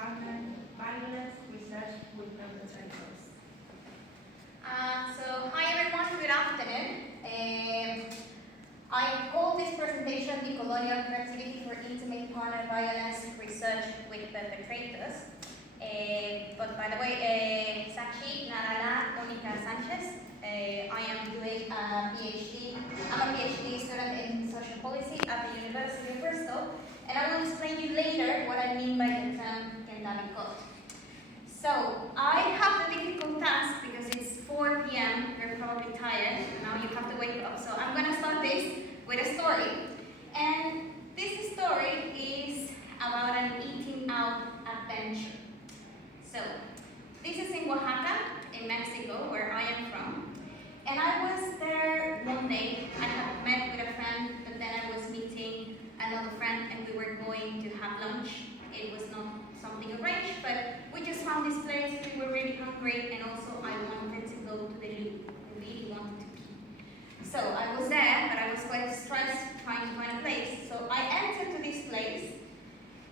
partner violence research with perpetrators. So hi everyone, good afternoon. I call this presentation Decolonial Creativity for Intimate Partner Violence Research with Perpetrators. But by the way, Sachi Narala Monica Sanchez. I am doing a PhD. I'm a PhD student in social policy at the University of Bristol, and I will explain you later what I mean by the term Gendabicod. So I have the difficult task because it's 4 p.m. You're probably tired, and now you have to wake up. So I'm going to start this with a story, and this story is about an eating out adventure. So this is in Oaxaca, in Mexico, where I am from. And I was there one day. I had met with a friend, but then I was meeting another friend, and we were going to have lunch. It was not something arranged, but we just found this place. We were really hungry, and also I wanted to go to the loo. I really wanted to pee. So I was there, but I was quite stressed trying to find a place. So I entered to this place,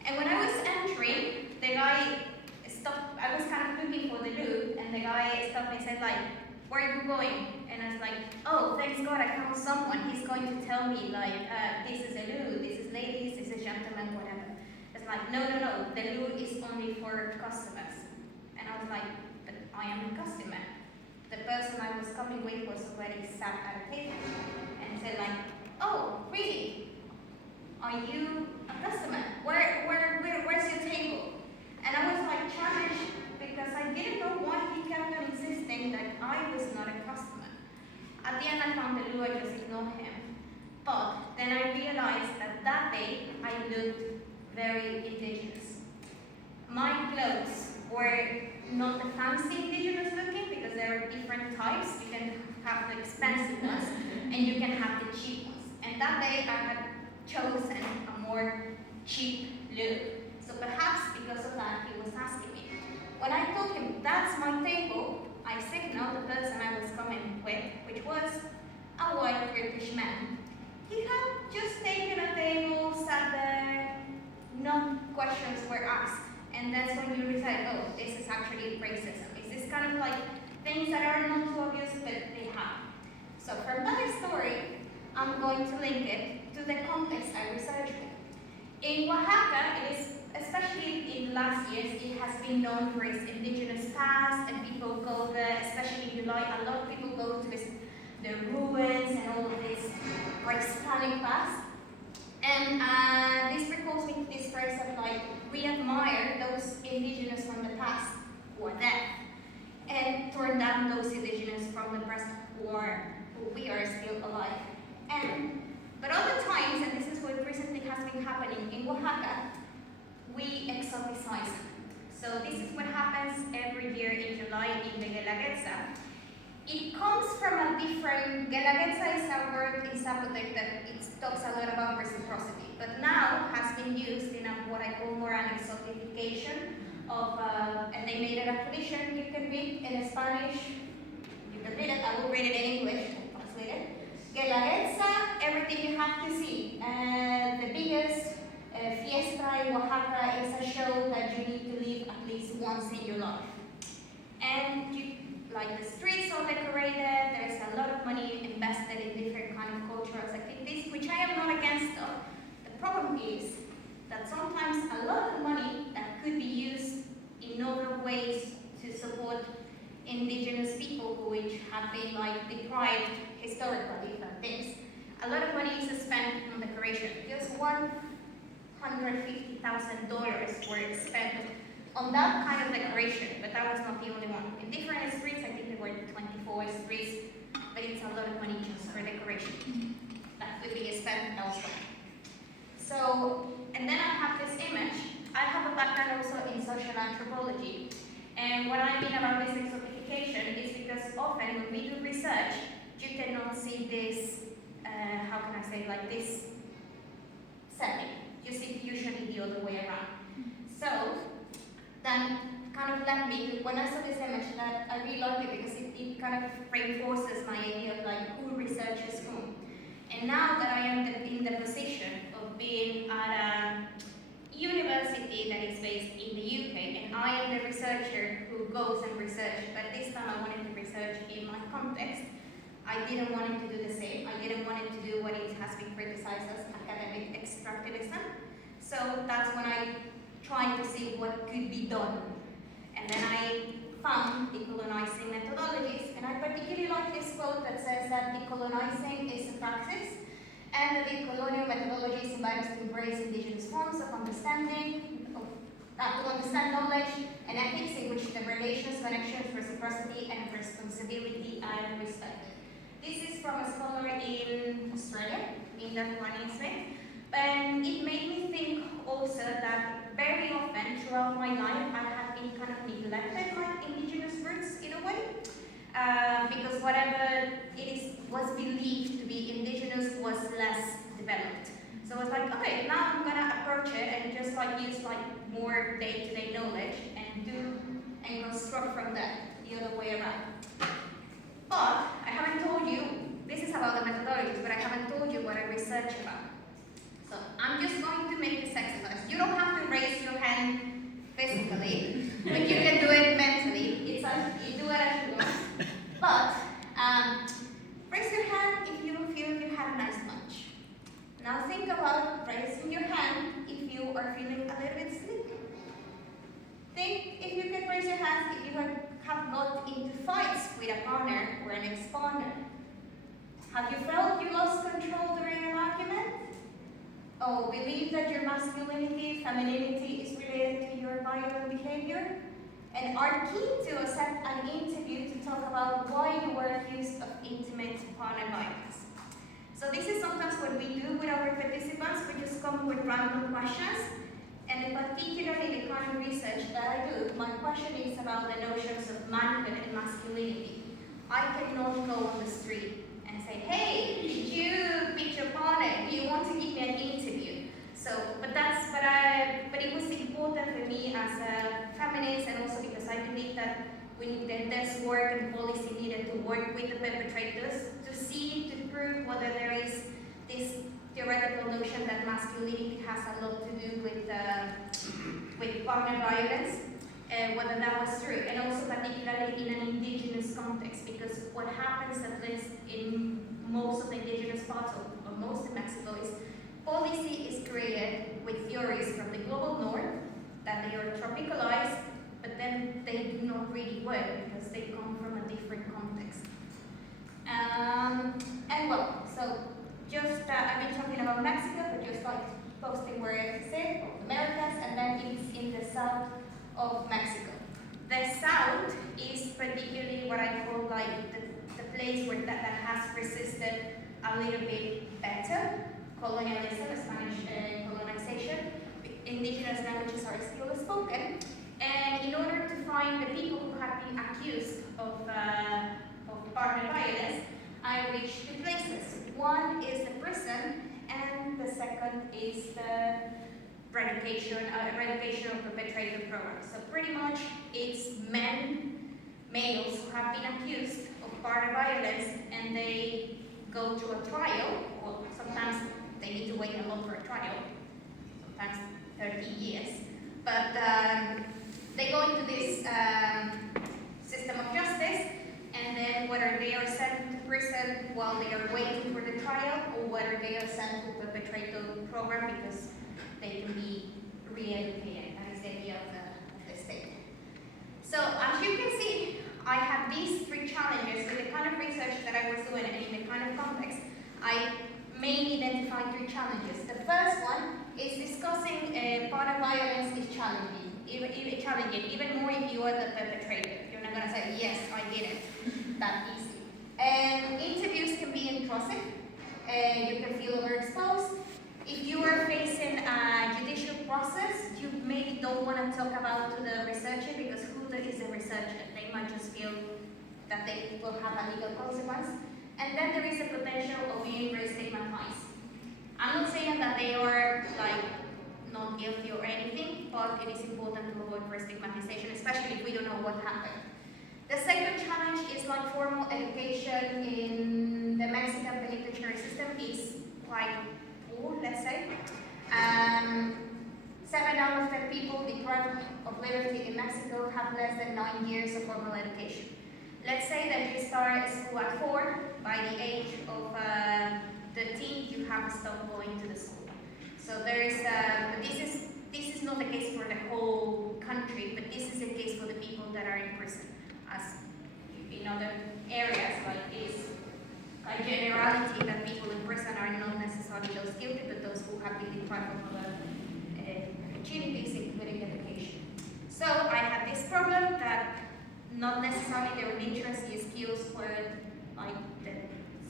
and when I was entering, the guy stopped. I was kind of looking for the loo, and the guy stopped me and said, like, "Where are you going?" And I was like, "Oh, thanks God, I found someone. He's going to tell me, like, this is a loo, this is ladies, this is gentlemen, whatever." It's like, no, the loo is only for customers. And I was like, "But I am a customer." The person I was coming with was already sat at a table and said, like, "Oh, really? Are you a customer? Where's your table?" And I was like challenged because I didn't know why he kept on insisting that I was not a customer. At the end I found the loo, I just ignored him. But then I realized that day I looked very indigenous. My clothes were not the fancy indigenous looking because there are different types. You can have the expensive ones and you can have the cheap ones. And that day I had chosen a more cheap look. So perhaps because of that he was asking me. When I told him that's my table, I signaled the person I was coming with, which was a white British man. He had just taken a table, sat there, no questions were asked. And that's when you decide, oh, this is actually racism. It's this kind of like things that are not too obvious, but they have. So from that story, I'm going to link it to the context I researched it. In Oaxaca, it is, especially in last years, it has been known for its indigenous past, and people go there, especially in July, a lot of people go to visit the ruins and all of this pre-Hispanic past. And this recalls me to this phrase of like, we admire those indigenous from the past who are dead, and turn down those indigenous from the present who we are still alive. But other times, and this is what recently has been happening in Oaxaca, we exoticize them. So this is what happens every year in July in the Guelaguetza. It comes from a different, Guelaguetza is a word in Zapotec that it talks a lot about reciprocity, but now has been used in what I call more an exotification of, and they made it a tradition. You can read in Spanish, you can read it, I will read it in English, translated. Guelaguetza, everything you have to see. The biggest fiesta in Oaxaca is a show that you need to live at least once in your life. And like the streets are decorated, there's a lot of money invested in different kind of cultural activities, which I am not against of. The problem is that sometimes a lot of money that could be used in other ways to support indigenous people which have been like deprived historically of things. A lot of money is spent on decoration. Just $150,000 were spent on that kind of decoration, but that was not the only one. In different streets, I think there were 24 streets, but it's a lot of money just for decoration that could be spent elsewhere. So, and then I have this image. I have a background also in social anthropology, and what I mean about this exotification is because often when we do research, you cannot see this, how can I say, like this setting. You see it usually the other way around. So, that kind of led me to, when I saw this image, that I really liked it because it kind of reinforces my idea of like who researches whom. And now that I am in the position of being at a university that is based in the UK, I am the researcher who goes and researches, but this time I wanted to research in my context. I didn't want him to do the same. I didn't want him to do what it has been criticized as academic extractivism. So that's when I tried to see what could be done. And then I found decolonizing methodologies, and I particularly like this quote that says that decolonizing is a praxis, and the decolonial methodologies invite us to embrace indigenous forms of understanding, to understand knowledge and ethics in which the relations, connections, reciprocity, and responsibility are respected. This is from a scholar in Australia, Linda Smith, and it made me think also that very often throughout my life I have been kind of neglected my indigenous roots in a way, because whatever was believed to be indigenous was less developed. So I was like, okay, now I'm gonna approach it and just like use like more day-to-day knowledge and construct from that the other way around. But I haven't told you, this is about the methodologies, but I haven't told you what I research about. So I'm just going to make this exercise. You don't have to raise your hand physically, but you can do it mentally. It's like you do it as you want. But raise your hand if you feel you had a nice lunch. Now think about raising your hand if you are feeling a little bit sleepy. Think if you can raise your hands if you have got into fights with a partner or an ex-partner. Have you felt you lost control during an argument? Oh, believe that your masculinity, femininity is related to your violent behavior? And are keen to accept an interview to talk about why you were accused of intimate partner violence. So this is sometimes what we do with our participants. We just come with random questions. And particularly the kind of research that I do, my question is about the notions of manhood and masculinity. I cannot go on the street and say, hey, did you beat your partner? Do you want to give me an interview? So, but it was important for me as a feminist, and also because I believe that there's work and policy needed to work with the perpetrators to see, to prove whether there is this theoretical notion that masculinity has a lot to do with partner violence, whether that was true, and also particularly in an indigenous context, because what happens at least in most of the indigenous parts of most of Mexico is policy is created with theories from the global north that they are tropicalized, but then they do not really work because they come from a different context. And well, so just I've been talking about Mexico, but just like posting where it's in, of Americas, and then it's in the south of Mexico. The south is particularly what I call like the place where that has resisted a little bit better colonialism, Spanish colonization. Indigenous languages are still spoken, and in order to find the people who have been accused of partner violence, I reached two places. One is the prison, and the second is the eradication of perpetrator program. So pretty much it's males who have been accused of partner violence, and they go to a trial, or sometimes they need to wait a lot for a trial, sometimes 30 years. But they go into this system of justice, and then whether they are sent to prison while they are waiting for the trial, or whether they are sent to perpetrator program because they can be re-educated. That is the idea of the state. So as you can see, I have these three challenges with the kind of research that I was doing and in the kind of context. I mainly identified three challenges. The first one is discussing partner violence is challenging, even more if you are the perpetrator. You're not going to say, yes, I did it, that easy. And interviews can be intrusive. You can feel overexposed. If you are facing a judicial process, you maybe don't want to talk about to the researcher, because who is the researcher? They might just feel that they will have a legal consequence. And then there is a potential of being re-stigmatized. I'm not saying that they are like not guilty or anything, but it is important to avoid re-stigmatization, especially if we don't know what happened. The second challenge is like formal education in the Mexican penitentiary system is quite poor, let's say. 7 out of 10 people deprived of liberty in Mexico have less than 9 years of formal education. Let's say that you start school at 4, by the age of 13 you have to stop going to the school. So there is, this is not the case for the whole country, but this is the case for the people that are in prison. As in other areas like this, a generality that people in prison are not necessarily those guilty, but those who have been deprived of other opportunities, including education. So I had this problem that not necessarily their literacy skills were like the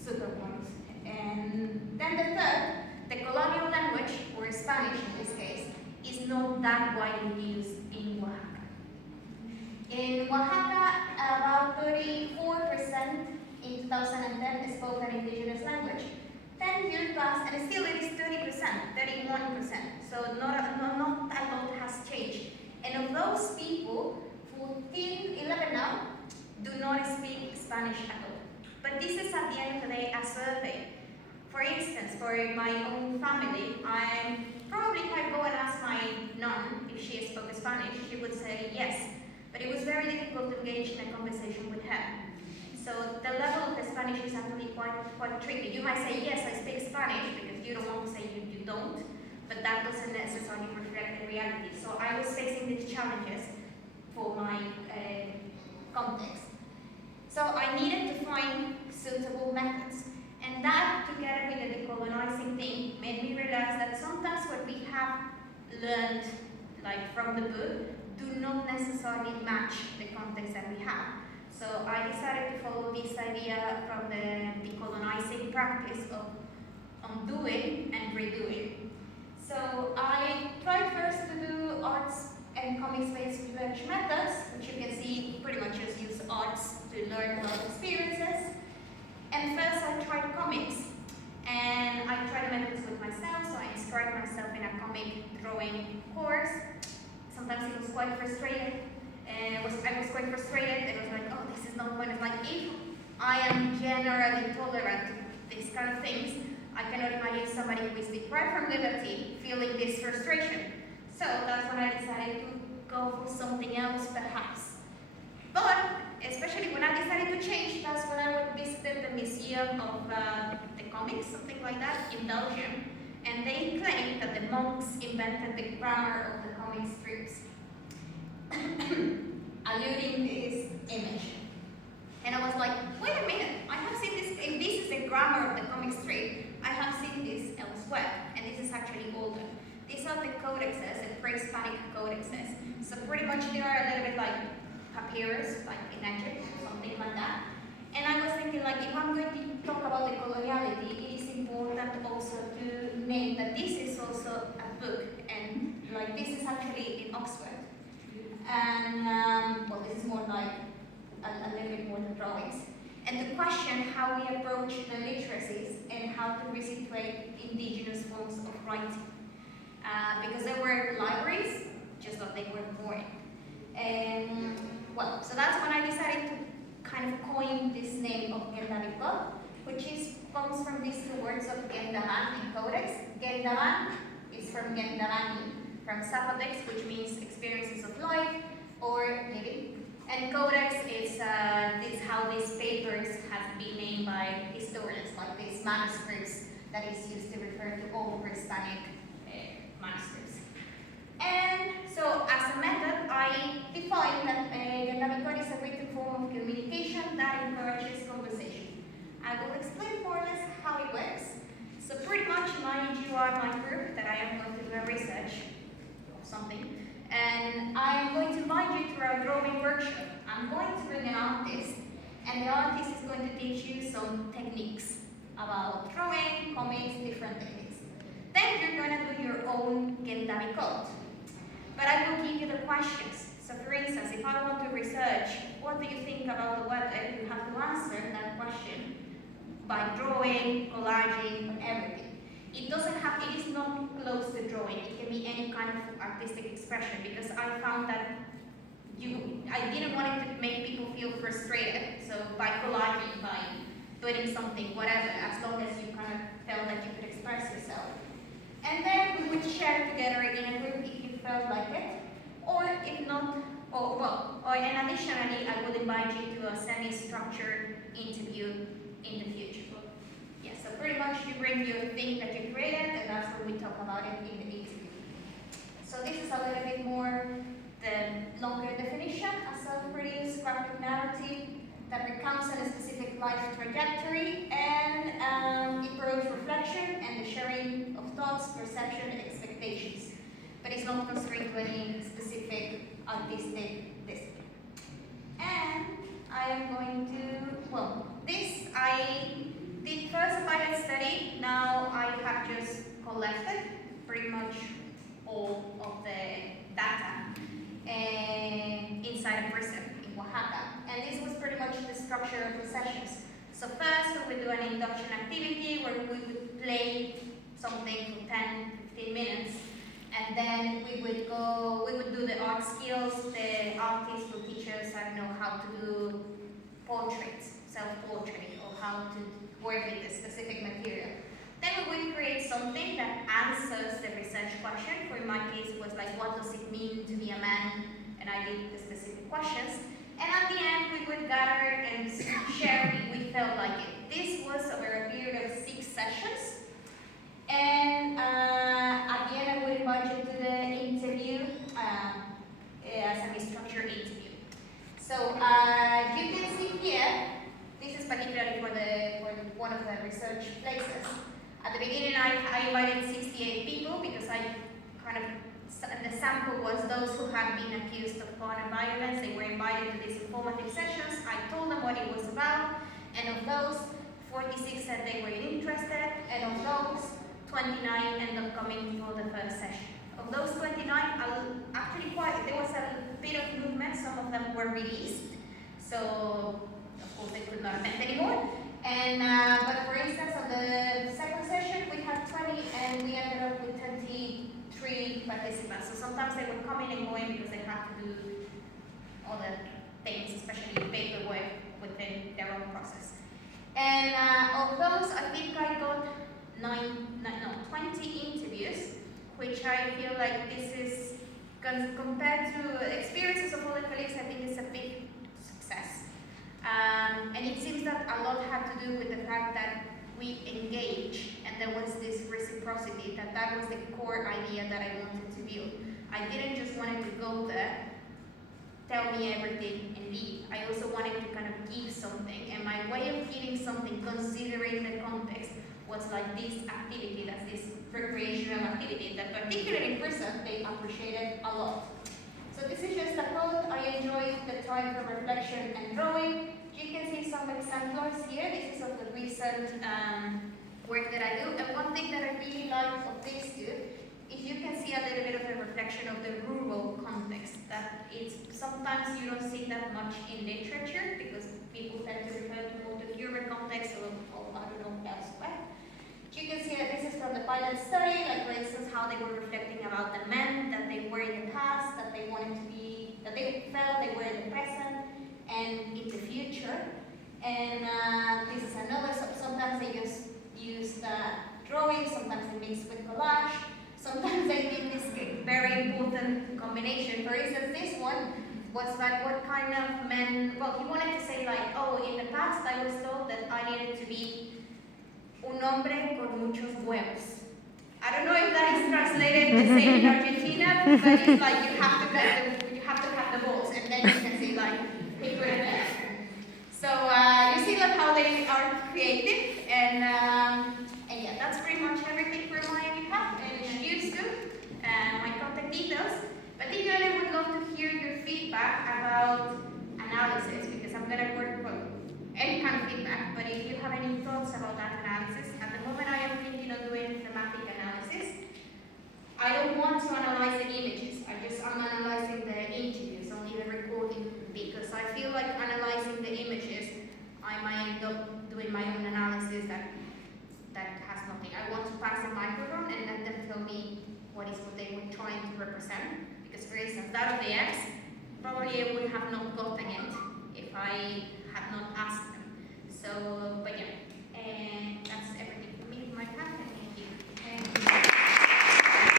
super ones. And then the third, the colonial language, or Spanish in this case, is not that widely used in Oaxaca. In Oaxaca, about 34% in 2010 spoke an indigenous language. 10 years passed, and still it is 30%, 31%. So not a lot has changed. And of those people, 11 now do not speak Spanish at all. But this is at the end of the day a survey. For instance, for my own family, probably if I go and ask my nun if she spoke Spanish, she would say yes. But it was very difficult to engage in a conversation with her. So the level of the Spanish is actually quite tricky. You might say, yes, I speak Spanish, because you don't want to say you don't, but that doesn't necessarily reflect the reality. So I was facing these challenges for my context. So I needed to find suitable methods. And that, together with the decolonizing thing, made me realize that sometimes what we have learned, like from the book, do not necessarily match the context that we have. So I decided to follow this idea from the decolonizing practice of undoing and redoing. So I tried first to do arts and comics-based research methods, which you can see pretty much just use arts to learn about experiences. And first I tried comics, and I tried the methods with myself, so I inscribed myself in a comic drawing course. Sometimes it was quite frustrated. I was quite frustrated. It was like, oh, this is not going to, like, if I am generally tolerant to these kind of things, I cannot imagine somebody who is deprived from liberty feeling this frustration. So that's when I decided to go for something else, perhaps. But especially when I decided to change, that's when I visited the Museum of the Comics, something like that, in Belgium. And they claim that the monks invented the grammar of the comic strips, alluding this image. And I was like, wait a minute, I have seen this, if this is the grammar of the comic strip, I have seen this elsewhere, and this is actually older. These are the codexes, the pre-Hispanic codexes. So pretty much they are a little bit like papyrus, like in Egypt, something like that. And I was thinking, like, if I'm going to talk about the coloniality, it is important also to name that this is also a book, and like this is actually in Oxford. And well, this is more like a little bit more the drawings. And to question how we approach the literacies and how to resituate indigenous forms of writing. Because there were libraries, just that they were boring. Well, so that's when I decided to kind of coin this name of Gendabicod, which comes from these two words of Gendaban and Codex. Gendaban is from Gendabani, from Zapotecs, which means experiences of life or living. And Codex is how these papers have been named by historians, like these manuscripts that is used to refer to all pre-Hispanic manuscripts. And so, as a method, I define that Gendabicod is a written form of communication that encourages conversation. I will explain more or less how it works. So pretty much you are my group that I am going to do a research of something. And I'm going to invite you to a drawing workshop. I'm going to bring an artist, and the artist is going to teach you some techniques about drawing, comics, different techniques. Then you're going to do your own Gendabicod. But I will give you the questions. So for instance, if I want to research, what do you think about the weather? You have to answer that question by drawing, collaging, everything. It is not close to drawing. It can be any kind of artistic expression, because I found that I didn't want it to make people feel frustrated. So by collaging, by putting something, whatever, as long as you kind of felt that you could express yourself. And then we would share together in a group. If you felt like it. Or if not, or and additionally, I would invite you to a semi-structured interview in the future. Yeah, so pretty much you bring your thing that you created, and that's what we talk about it in the interview. So this is a little bit more the longer definition: a self-produced graphic narrative that recounts a specific life trajectory, and it promotes reflection and the sharing of thoughts, perception, and expectations. But it's not constrained to any specific artistic discipline. And I am going to, well, this I did first pilot study. Now I have just collected pretty much all of the data inside a prison in Oaxaca. And this was pretty much the structure of the sessions. So first we would do an induction activity where we would play something for 10, 15 minutes. And then we would do the art skills. The artists will teach us, I don't know, how to do portraits, self-portrait, or how to work with a specific material. Then we would create something that answers the research question. For in my case, it was like, what does it mean to be a man? And I did the specific questions. And at the end, we would gather and share if we felt like it. This was over a period of 6 sessions. And at the end, I would invite you to the interview, a semi-structured interview. So you can see here, this is particularly for one of the research places. At the beginning, I invited 68 people because the sample was those who had been accused of partner violence. They were invited to these informative sessions. I told them what it was about, and of those, 46 said they were interested, and of those, 29 ended up coming for the first session. Of those 29, actually there was a bit of movement. Some of them were released, so of course they could not attend anymore. And but for instance, on the second session, we had 20, and we ended up with 23 participants. So sometimes they were coming and going because they had to do other things, especially paperwork within their own process. And of those, I think I got 20 interviews, which I feel like this is, compared to experiences of other colleagues, I think it's a big success. And it seems that a lot had to do with the fact that we engage, and there was this reciprocity, that was the core idea that I wanted to build. I didn't just want to go there, tell me everything and leave. I also wanted to kind of give something, and my way of giving something, considering the context, was like this activity, that's this recreational activity that particularly in prison, they appreciated a lot. So this is just a quote. I enjoyed the time for reflection and drawing. You can see some exemplars here. This is of the recent work that I do. And one thing that I really like of this too, is you can see a little bit of the reflection of the rural context. That it's sometimes you don't see that much in literature because people tend to refer to more the urban context or I don't know, elsewhere. You can see that this is from the pilot study, like for instance how they were reflecting about the men that they were in the past, that they wanted to be, that they felt they were in the present and in the future. And this is another, sometimes they just use drawing, sometimes they mix with collage, sometimes they did this very important combination. For instance, this one was like what kind of men, well, he wanted to say like, oh, in the past I was told that I needed to be un hombre con muchos huevos. I don't know if that is translated the same in Argentina, but it's like you have to have the balls, and then you can see like people in there. So you see like how they are creative, and yeah, that's pretty much everything for my behalf. And used to my contact details. Particularly, I would love to hear your feedback about analysis because I'm gonna work with any kind of feedback, but if you have any thoughts about that analysis, at the moment I am thinking of doing thematic analysis. I don't want to analyze the images, I'm analyzing the interviews, only the recording, because I feel like analyzing the images, I might end up doing my own analysis that has nothing. I want to pass the microphone and let them tell me what they were trying to represent, because for instance, that of the X, probably I would have not gotten it if I had not asked them. So, but yeah, and that's everything.